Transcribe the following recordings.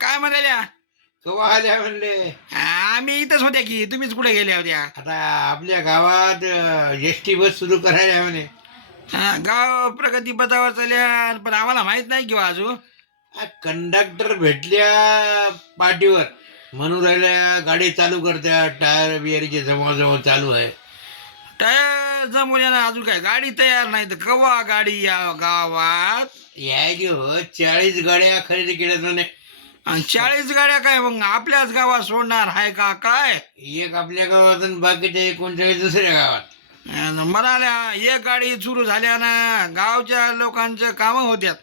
काय म्हणाल्या? कवा आल्या म्हणले. आम्ही इथंच होत्या की, तुम्हीच कुठे गेल्या होत्या? आता आपल्या गावात एस टी बस सुरू करायला म्हणे. गाव प्रगती पथावर चालल्या, पण आम्हाला माहित नाही किंवा अजून. कंडक्टर भेटल्या पाठीवर म्हणून राहिल्या गाडी चालू करत्या. टायर बिअरचे जवळजवळ चालू आहे. टायर जमवल्या ना, अजून काय गाडी तयार नाही तर कवा गाडी या गावात? यायची हो 40 गाड्या खरेदी केल्यात म्हणे. आणि 40 गाड्या काय मग आपल्याच गावात सोडणार आहे का काय? एक आपल्या गावात आणि बाकीचे 39 दुसऱ्या गावात. म्हणाल्या एक गाडी सुरू झाल्या ना, गावच्या लोकांच्या कामं होत्यात.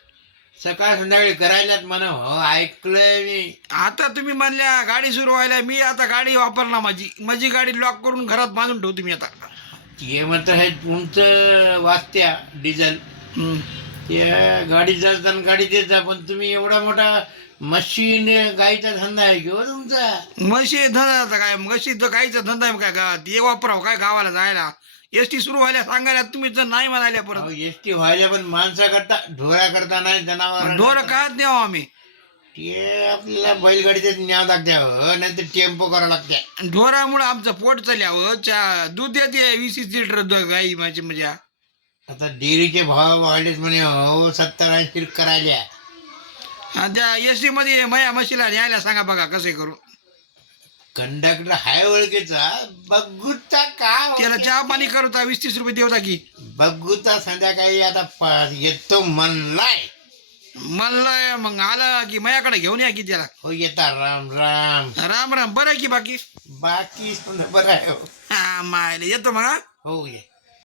सकाळ संध्याकाळी करायलात म्हणा. हो ऐकलंय मी. आता तुम्ही म्हणल्या गाडी सुरू व्हायला, मी आता गाडी वापरणार माझी गाडी लॉक करून घरात बांधून ठेवतो मी आता. ते म्हणत आहे तुमचं वाचत्या डिझेल. त्या गाडी जाताना गाडी देत जा, पण तुम्ही एवढा मोठा मशीन गाईचा धंदा आहे किंवा तुमचा. म्हशी धंदा काय? म्हशीचं गाईचा धंदा आहे काय का? ते वापरावं काय गावाला जायला? एस टी सुरू व्हायला सांगायला तुम्ही जर नाही म्हणाल्या परत. एस टी व्हायला पण माणसा करता ढोरा करता नाही जनावर. ढोर का द्यावं आम्ही? ते आपल्याला बैलगाडीच न्यावं लागते, नाही तर टेम्पो करावं लागते. ढोरामुळे आमचं पोट चालल्यावं. दूध देते 20 लिटर गाई माझी म्हणजे. आता डेअरीचे भाव वाढलेच म्हणे. हो 70-80 करायल्या. आणि त्या एस टी मध्ये माया म्हशीला न्यायला सांगा बघा कसे करू. कंडक्टर हाय ओळखीचा. बघूचा का त्याला चहा पाणी करता 20-30 रुपये देवता की. बघूचा संध्याकाळी आता येतो म्हणलाय. म्हणलं मग आला की माझ्याकडे घेऊन या की त्याला. हो येता. राम राम. राम राम. बरं आहे की बाकी? बाकी समजा बरं आहे. हो. मायला येतो मग. हो ये.